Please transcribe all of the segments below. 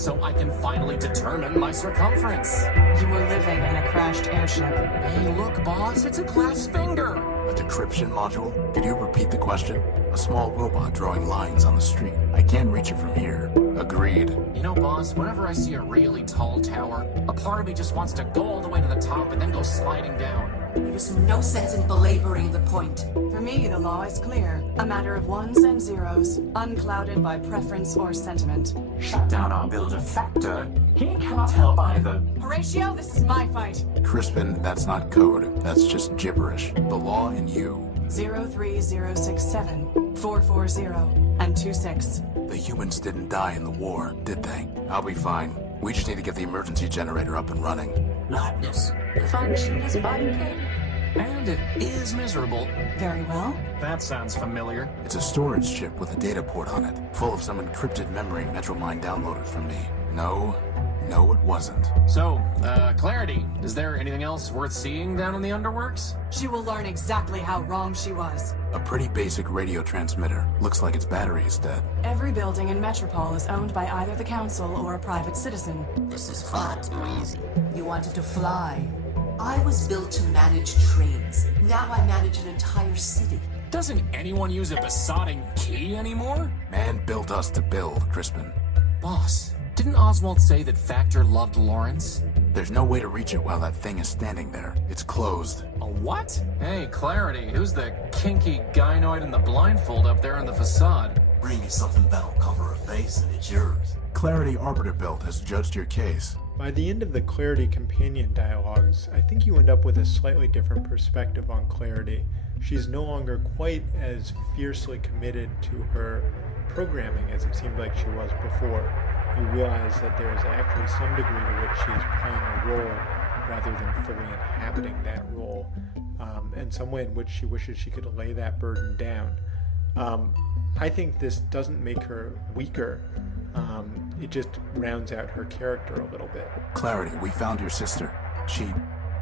so I can finally determine my circumference. You were living in a crashed airship. Hey, look, boss, it's a glass finger. A decryption module? Could you repeat the question? A small robot drawing lines on the street. I can't reach it from here. Agreed. You know, boss, whenever I see a really tall tower, a part of me just wants to go all the way to the top and then go sliding down. There is no sense in belaboring the point. For me, the law is clear. A matter of ones and zeros, unclouded by preference or sentiment. Shut down our builder Factor. He cannot help either. Horatio, this is my fight. Crispin, that's not code. That's just gibberish. The law and you. 03067 440 and 26. The humans didn't die in the war, did they? I'll be fine. We just need to get the emergency generator up and running. Madness. The function is body pain. And it is miserable. Very well. That sounds familiar. It's a storage chip with a data port on it, full of some encrypted memory Metromine downloaded from me. No, it wasn't. So, Clarity, is there anything else worth seeing down in the underworks? She will learn exactly how wrong she was. A pretty basic radio transmitter. Looks like its battery is dead. Every building in Metropole is owned by either the council or a private citizen. This is far too easy. You wanted to fly. I was built to manage trains. Now I manage an entire city. Doesn't anyone use a besotting key anymore? Man built us to build, Crispin. Boss, didn't Oswald say that Factor loved Lawrence? There's no way to reach it while that thing is standing there. It's closed. A what? Hey, Clarity, who's the kinky gynoid in the blindfold up there on the facade? Bring me something that'll cover her face and it's yours. Clarity Arbiter Built has judged your case. By the end of the Clarity companion dialogues, I think you end up with a slightly different perspective on Clarity. She's no longer quite as fiercely committed to her programming as it seemed like she was before. You realize that there is actually some degree to which she is playing a role rather than fully inhabiting that role, and some way in which she wishes she could lay that burden down. I think this doesn't make her weaker. It just rounds out her character a little bit. Clarity, we found your sister.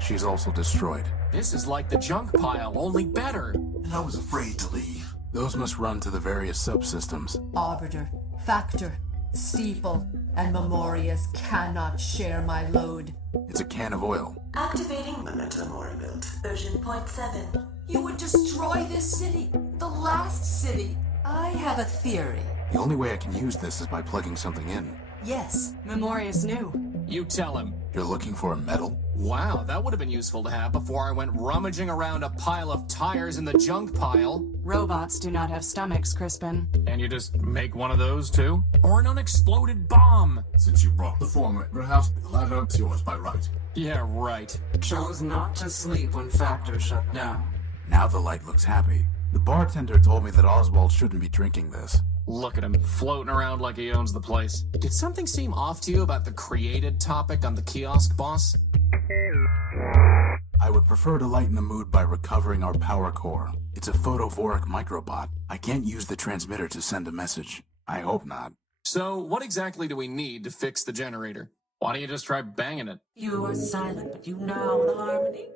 She's also destroyed. This is like the junk pile, only better. And I was afraid to leave. Those must run to the various subsystems. Arbiter, Factor, Steeple, and Memorias cannot share my load. It's a can of oil. Activating Momentum Rebuild, version 0.7. You would destroy this city, the last city. I have a theory. The only way I can use this is by plugging something in. Yes. Memorius knew. You tell him. You're looking for a medal? Wow, that would have been useful to have before I went rummaging around a pile of tires in the junk pile. Robots do not have stomachs, Crispin. And you just make one of those too? Or an unexploded bomb? Since you brought the former, perhaps the latter is yours by right. Yeah, right. Chose not to sleep when Factor shut down. Now the light looks happy. The bartender told me that Oswald shouldn't be drinking this. Look at him, floating around like he owns the place. Did something seem off to you about the created topic on the kiosk, boss? I would prefer to lighten the mood by recovering our power core. It's a photovoric microbot. I can't use the transmitter to send a message. I hope not. So, what exactly do we need to fix the generator? Why don't you just try banging it? You are silent, but you know the harmony.